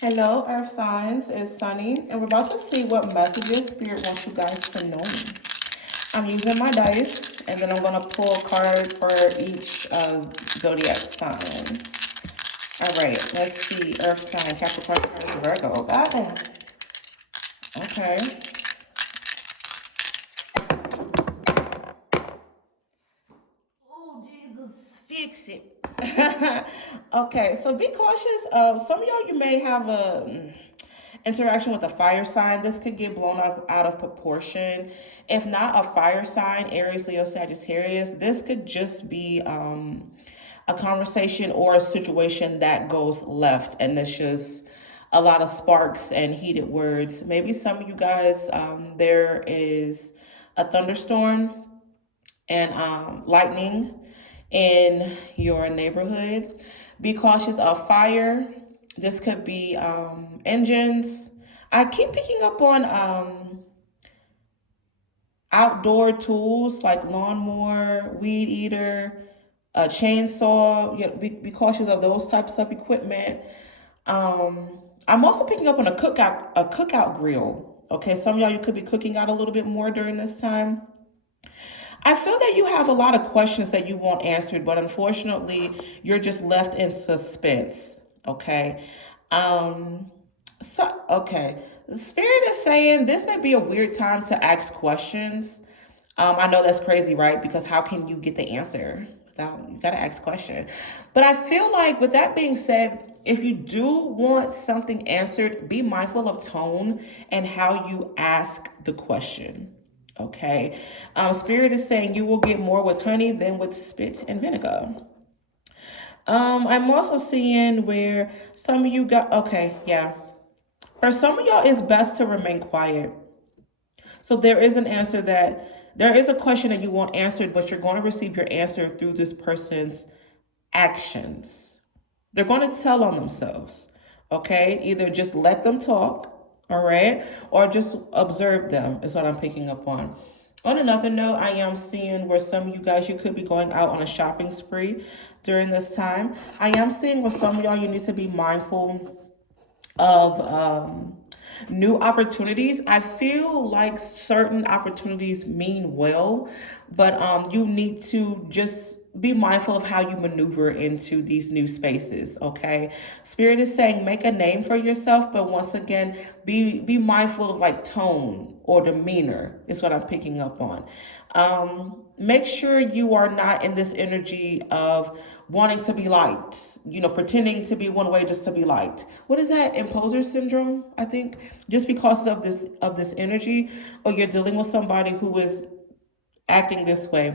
Hello, Earth Signs. It's Sunny, and we're about to see what messages Spirit wants you guys to know. I'm using my dice, and then I'm going to pull a card for each zodiac sign. All right, let's see. Earth sign, Capricorn, Taurus, Virgo. Goddamn. Okay. Oh, Jesus, fix it. Okay, so be cautious of some of y'all. You may have a interaction with a fire sign. This could get blown out of proportion. If not a fire sign, Aries, Leo, Sagittarius, this could just be a conversation or a situation that goes left, and it's just a lot of sparks and heated words. Maybe some of you guys, there is a thunderstorm and lightning in your neighborhood. Be cautious of fire. This could be engines. I keep picking up on outdoor tools like lawnmower, weed eater, a chainsaw. Be cautious of those types of equipment. I'm also picking up on a cookout grill. Okay, some of y'all, you could be cooking out a little bit more during this time. I feel that you have a lot of questions that you want answered, but unfortunately, you're just left in suspense. Okay. Um, okay. Spirit is saying this may be a weird time to ask questions. I know that's crazy, right? Because how can you get the answer without you gotta ask questions? But I feel like with that being said, if you do want something answered, be mindful of tone and how you ask the question. Okay. Spirit is saying you will get more with honey than with spit and vinegar. I'm also seeing where some of you got, okay, yeah. For some of y'all, it's best to remain quiet. So there is an answer that, there is a question that you want answered, but you're going to receive your answer through this person's actions. They're going to tell on themselves. Okay. Either just let them talk, all right, or just observe them, is what I'm picking up on. On another note, I am seeing where some of you guys, you could be going out on a shopping spree during this time. I am seeing where some of y'all, you need to be mindful of new opportunities. I feel like certain opportunities mean well, but you need to just be mindful of how you maneuver into these new spaces. Okay, Spirit is saying make a name for yourself, but once again, be mindful of like tone or demeanor is what I'm picking up on. Make sure you are not in this energy of wanting to be liked, pretending to be one way just to be liked. What is that? Imposter syndrome, I think. Just because of this energy, or you're dealing with somebody who is acting this way.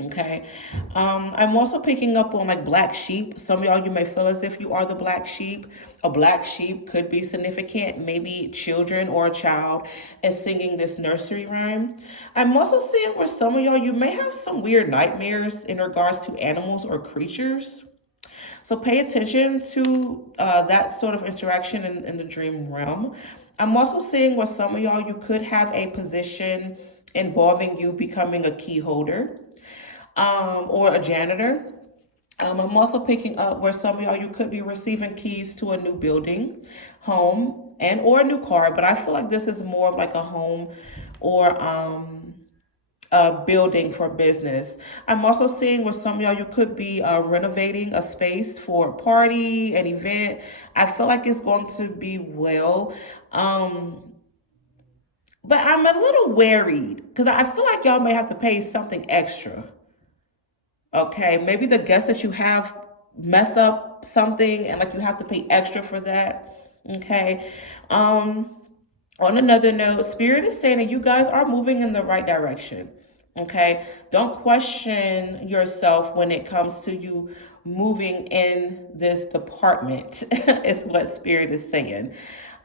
Okay. I'm also picking up on like black sheep. Some of y'all, you may feel as if you are the black sheep. A black sheep could be significant. Maybe children or a child is singing this nursery rhyme. I'm also seeing where some of y'all, you may have some weird nightmares in regards to animals or creatures. So pay attention to that sort of interaction in the dream realm. I'm also seeing where some of y'all, you could have a position involving you becoming a key holder or a janitor. I'm also picking up where some of y'all, you could be receiving keys to a new building, home, and or a new car. But I feel like this is more of like a home or a building for business. I'm also seeing where some of y'all, you could be renovating a space for a party, an event. I feel like it's going to be well. But I'm a little worried because I feel like y'all may have to pay something extra. Okay, maybe the guests that you have mess up something and like you have to pay extra for that. Okay. On another note, Spirit is saying that you guys are moving in the right direction. Okay. Don't question yourself when it comes to you moving in this department, is what Spirit is saying.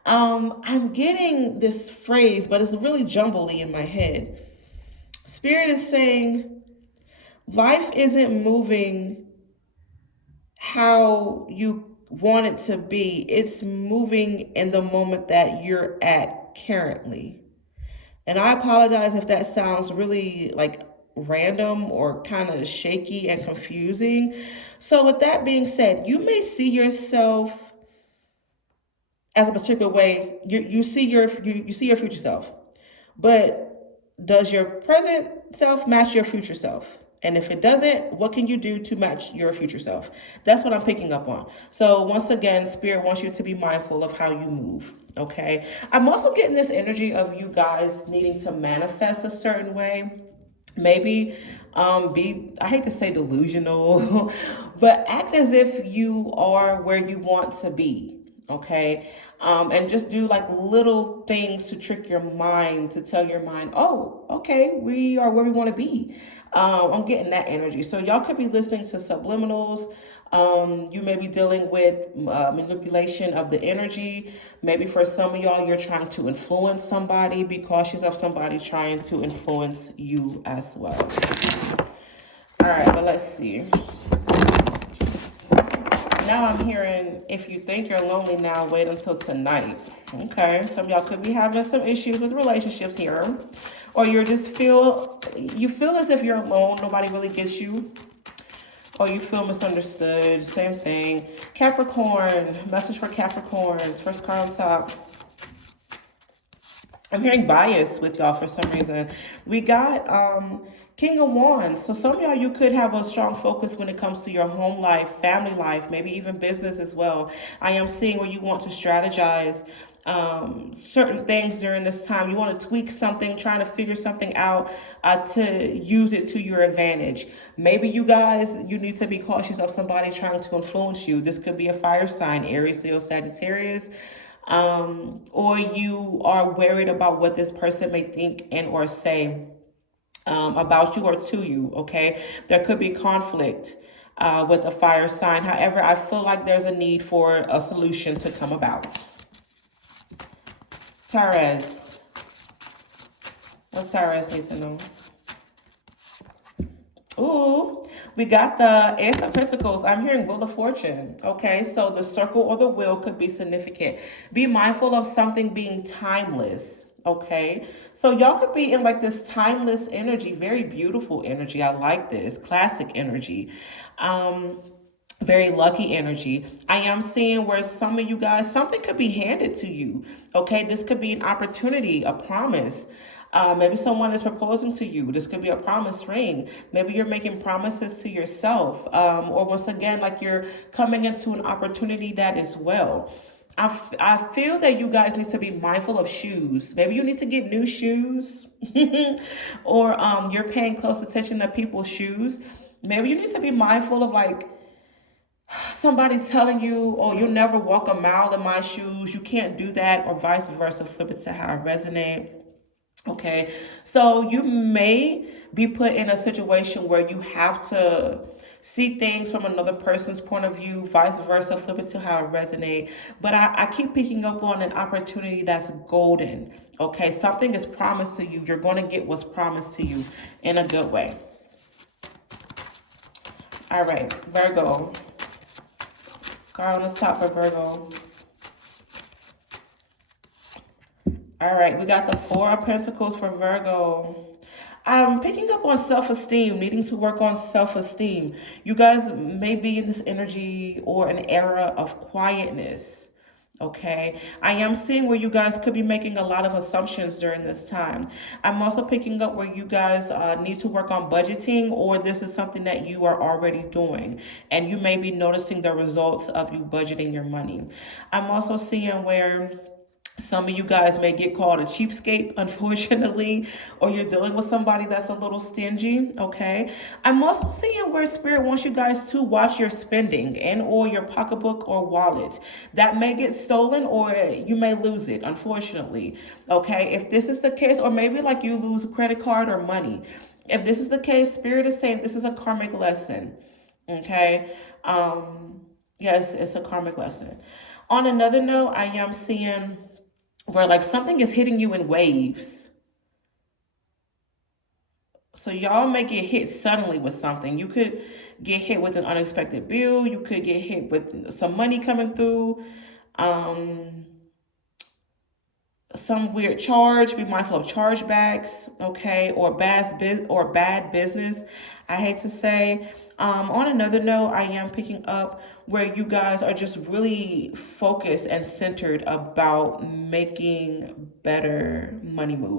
I'm getting this phrase, but it's really jumbly in my head. Spirit is saying life isn't moving how you want it to be. It's moving in the moment that you're at currently. And I apologize if that sounds really like random or kind of shaky and confusing. So, with that being said, you may see yourself as a particular way. You see you see your future self, but does your present self match your future self? And if it doesn't, what can you do to match your future self? That's what I'm picking up on. So once again, spirit wants you to be mindful of how you move. Okay. I'm also getting this energy of you guys needing to manifest a certain way. Maybe be, I hate to say delusional, but act as if you are where you want to be. Okay. And just do like little things to trick your mind, to tell your mind, oh, okay, we are where we want to be. I'm getting that energy. So y'all could be listening to subliminals. You may be dealing with manipulation of the energy. Maybe for some of y'all, you're trying to influence somebody. Be cautious of somebody trying to influence you as well. All right, but let's see. Now I'm hearing, if you think you're lonely now, wait until tonight. Okay, some of y'all could be having some issues with relationships here, or you feel as if you're alone, nobody really gets you, or you feel misunderstood. Same thing. Capricorn, message for Capricorns, first card on top. I'm hearing bias with y'all for some reason. We got King of Wands. So some of y'all, you could have a strong focus when it comes to your home life, family life, maybe even business as well. I am seeing where you want to strategize certain things during this time. You want to tweak something, trying to figure something out to use it to your advantage. Maybe you guys, you need to be cautious of somebody trying to influence you. This could be a fire sign, Aries, Leo, Sagittarius. Or you are worried about what this person may think and or say about you or to you. Okay, there could be conflict with a fire sign. However, I feel like there's a need for a solution to come about. Taurus, what Taurus needs to know? Ooh, we got the Ace of Pentacles. I'm hearing Wheel of Fortune. Okay, so the circle or the wheel could be significant. Be mindful of something being timeless. Okay, so y'all could be in like this timeless energy, very beautiful energy. I like this classic energy. Very lucky energy. I am seeing where some of you guys, something could be handed to you. Okay, this could be an opportunity, a promise. Maybe someone is proposing to you. This could be a promise ring. Maybe you're making promises to yourself. Or once again, like you're coming into an opportunity that is well. I feel that you guys need to be mindful of shoes. Maybe you need to get new shoes. Or you're paying close attention to people's shoes. Maybe you need to be mindful of like, somebody telling you, oh, you'll never walk a mile in my shoes, you can't do that, or vice versa. Flip it to how it resonate. Okay, so you may be put in a situation where you have to see things from another person's point of view, vice versa. Flip it to how it resonate. But I keep picking up on an opportunity that's golden. Okay, something is promised to you. You're going to get what's promised to you in a good way. All right, Virgo. Card on the top for Virgo. All right, we got the Four of Pentacles for Virgo. I'm picking up on self-esteem, needing to work on self-esteem. You guys may be in this energy or an era of quietness. Okay, I am seeing where you guys could be making a lot of assumptions during this time. I'm also picking up where you guys need to work on budgeting, or this is something that you are already doing and you may be noticing the results of you budgeting your money. I'm also seeing where some of you guys may get called a cheapskate, unfortunately, or you're dealing with somebody that's a little stingy, okay? I'm also seeing where Spirit wants you guys to watch your spending and or your pocketbook or wallet. That may get stolen or you may lose it, unfortunately, okay? If this is the case, or maybe like you lose a credit card or money. If this is the case, Spirit is saying this is a karmic lesson, okay? Yes, it's a karmic lesson. On another note, I am seeing where like something is hitting you in waves. So y'all may get hit suddenly with something. You could get hit with an unexpected bill. You could get hit with some money coming through. some weird charge. Be mindful of chargebacks, okay, or bad business. I hate to say. On another note, I am picking up where you guys are just really focused and centered about making better money moves.